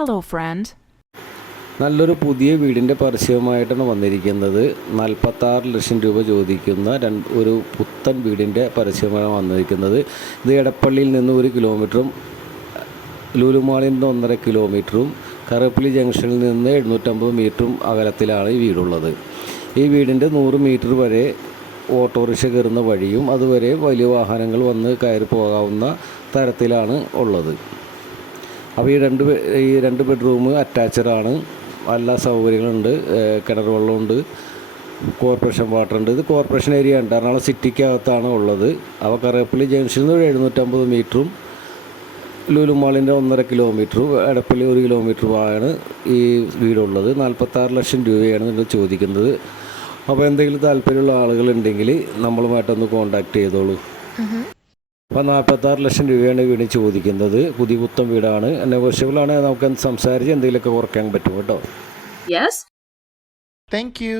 Hello, friend. നല്ലൊരു പുതിയ വീടിൻ്റെ പരസ്യവുമായിട്ടാണ് വന്നിരിക്കുന്നത്. 46 ലക്ഷം രൂപ ചോദിക്കുന്ന ഒരു പുത്തൻ വീടിൻ്റെ പരസ്യമാണ് വന്നിരിക്കുന്നത്. ഇത് എടപ്പള്ളിയിൽ നിന്ന് 1 കിലോമീറ്ററും ലുലുമാളിൽ നിന്ന് 1.5 കിലോമീറ്ററും കറുപ്പള്ളി ജംഗ്ഷനിൽ നിന്ന് 750 മീറ്ററും അകലത്തിലാണ് ഈ വീടുള്ളത്. ഈ വീടിൻ്റെ 100 മീറ്റർ വരെ ഓട്ടോറിക്ഷ കയറുന്ന വഴിയും അതുവരെ വലിയ വാഹനങ്ങൾ വന്ന് കയറി പോകാവുന്ന തരത്തിലാണ് ഉള്ളത്. അപ്പോൾ ഈ രണ്ട് ബെഡ്റൂം അറ്റാച്ചഡാണ്. എല്ലാ സൗകര്യങ്ങളുണ്ട്. കിണർ വെള്ളമുണ്ട്, കോർപ്പറേഷൻ വാട്ടർ ഉണ്ട്. ഇത് കോർപ്പറേഷൻ ഏരിയ ഉണ്ട്, എറണാകുളം സിറ്റിക്കകത്താണ് ഉള്ളത്. അപ്പോൾ കറുപ്പള്ളി ജംഗ്ഷനിൽ നിന്ന് 750 മീറ്ററും ലുലുമാളിൻ്റെ 1.5 കിലോമീറ്ററും എടപ്പള്ളി 1 കിലോമീറ്ററുമാണ് ഈ വീടുള്ളത്. 46 ലക്ഷം രൂപയാണ് നിങ്ങൾ ചോദിക്കുന്നത്. അപ്പോൾ എന്തെങ്കിലും താല്പര്യമുള്ള ആളുകളുണ്ടെങ്കിൽ നമ്മളുമായിട്ടൊന്ന് കോൺടാക്ട് ചെയ്തോളൂ. അപ്പോൾ 46 ലക്ഷം രൂപയാണ് വീട് ചോദിക്കുന്നത്. പുതിയ പുത്തൻ വീടാണ്. നെഗോഷ്യബിളാണ്. നമുക്ക് സംസാരിച്ച് എന്തെങ്കിലുമൊക്കെ കുറയ്ക്കാൻ പറ്റും കേട്ടോ. Yes? Thank you.